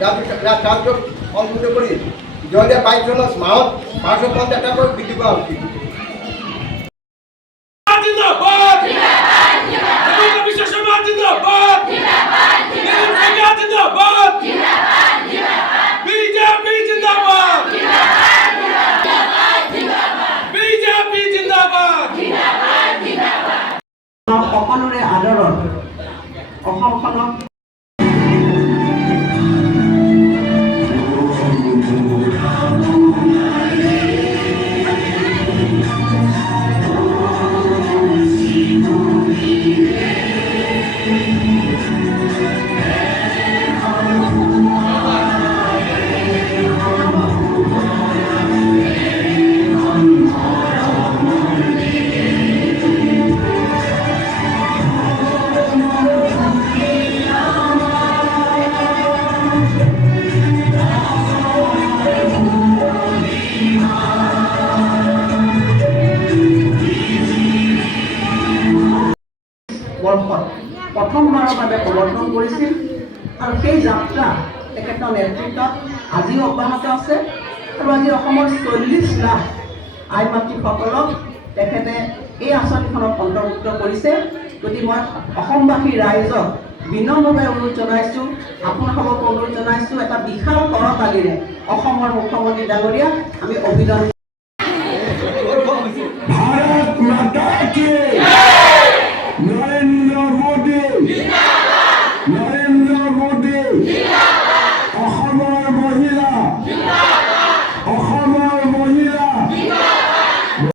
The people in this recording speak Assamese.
ৰাজ্য সংযুক্ত কৰে 2022 চনত মাহত 550 টাকা কৰে বৃদ্ধি কৰা উচিত। সকলোৰে আদৰত অসমখনক বৰ্ষত প্ৰথমবাৰৰ বাবে প্ৰৱৰ্তন কৰিছিল আৰু সেই যাত্ৰা তেখেতৰ নেতৃত্বত আজিও অব্যাহত আছে আৰু আজি অসমৰ 40 লাখ আই মাতৃসকলক তেখেতে এই আঁচনিখনত অন্তৰ্ভুক্ত কৰিছে। গতিকে মই অসমবাসী ৰাইজক বিনম্ৰভাৱে অনুৰোধ জনাইছোঁ, আপোনালোকক অনুৰোধ জনাইছোঁ, এটা বিশাল কৰতালিৰে অসমৰ মুখ্যমন্ত্ৰী ডাঙৰীয়া আমি অভিনন্দন